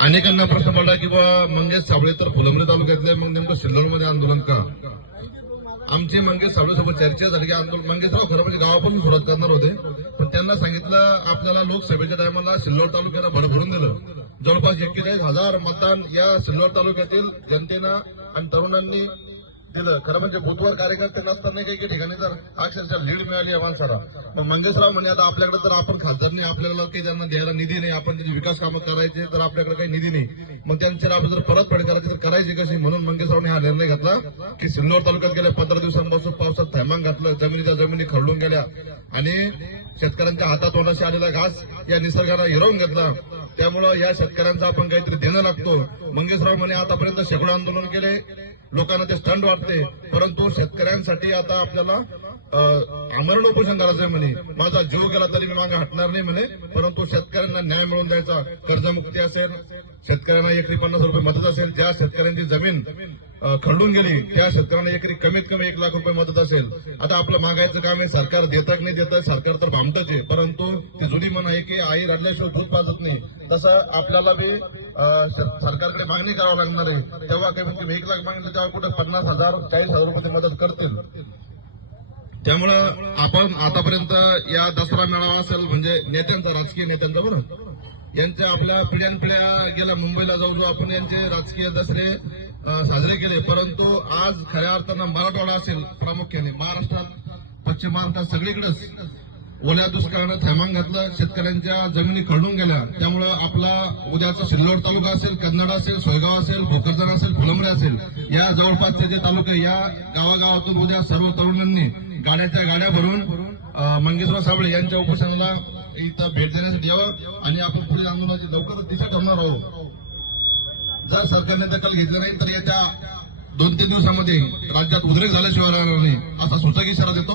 अनेकांना प्रश्न पडला की बा मंगेश साबळे तर फुलंब्री तालुक्यातले, मग नेमकं सिल्लोडमध्ये आंदोलन का? आमची मंगेश साबळेसोबत चर्चा झाली की आंदोलन मंगेशराव खरं म्हणजे गावापासून सुरुवात करणार होते, पण त्यांना सांगितलं आपल्याला लोकसभेच्या टायमाला सिल्लोड तालुक्याला भरभरून दिलं. जवळपास 41,000 मतदान या सिल्लोड तालुक्यातील जनतेनं आणि तरुणांनी दिलं. खरं म्हणजे बुधवार कार्यकर्ते नसताना काही ठिकाणी तर अक्षरशः लीड मिळाली या माणसाला. मग मंगेशराव म्हणजे आता आपल्याकडे तर आपण खासदार नाही, आपल्याला काही त्यांना द्यायला निधी नाही, आपण त्याची विकास कामं करायचे तर आपल्याकडे काही निधी नाही, मग त्यांच्या आपण जर परतफेड करायची तर करायची कशी? म्हणून मंगेशरावने हा निर्णय घेतला की सिल्लोड तालुक्यात गेल्या 15 दिवसांपासून पावसात थैमान घातलं, जमिनी खरडून गेल्या आणि शेतकऱ्यांच्या हातातोंडाशी आलेला घास या निसर्गाला हिरावून घेतला. त्यामुळं या शेतकऱ्यांचा आपण काहीतरी देणं लागतो. मंगेशराव म्हणे आतापर्यंत शेकडो आंदोलन केले, लोकांना ते स्टंट वाटते, परंतु शेतकऱ्यांसाठी आता आपल्याला आमरण उपोषण करायचंय म्हणे. माझा जीव गेला तरी मी मागे हटणार नाही म्हणे, परंतु शेतकऱ्यांना न्याय मिळवून द्यायचा. कर्जमुक्ती असेल, शेतकऱ्यांना एकरी 50 रुपये मदत असेल, ज्या शेतकऱ्यांची जमीन खरडून गेली त्या शेतकऱ्यांना एकरी कमीत कमी 1 लाख रुपये मदत असेल. आता आपलं मागायचं काम आहे, सरकार देतं की नाही देतं, सरकार तर भामटच आहे, परंतु ती जुनी म्हण आहे की आई रडल्याशिवाय दूध पाजत नाही. तसं आपल्याला बी सरकारकडे मागणी करावी लागणार आहे. तेव्हा कमीत कमी 1 लाख मागितलं तेव्हा कुठे 50,000 40,000 रुपये मदत करतील. त्यामुळं आपण आतापर्यंत या दसरा मेळावा असेल म्हणजे नेत्यांचा, राजकीय नेत्यांचा बरं, यांच्या आपल्या पिढ्यानपिढ्या गेल्या मुंबईला जाऊ आपण यांचे राजकीय दसरे साजरे केले, परंतु आज खऱ्या अर्थानं मराठवाडा असेल, प्रामुख्याने महाराष्ट्रात, पश्चिम महाराष्ट्रात सगळीकडेच ओल्या दुष्काळानं थैमान घातलं, शेतकऱ्यांच्या जमिनी खरडून गेल्या. त्यामुळं आपला उद्याचा सिल्लोड तालुका असेल, कन्नड असेल, सोयगाव असेल, भोकरदन असेल, फुलंब्री असेल, या जवळपासचे जे तालुके, या गावागावातून उद्या सर्व तरुणांनी गाड्याच्या गाड्या भरून मंगेशराव साबळे यांच्या उपोषणाला इथं भेट देण्यासाठी यावं आणि आपण पुढील आंदोलनाची लवकरच दिशा ठरणार आहोत. जर सरकारने दखल घेतली नाही तर येत्या 2-3 दिवसामध्ये राज्यात उद्रेक झाल्याशिवाय राहणार नाही, असा सूचक इशारा देतो.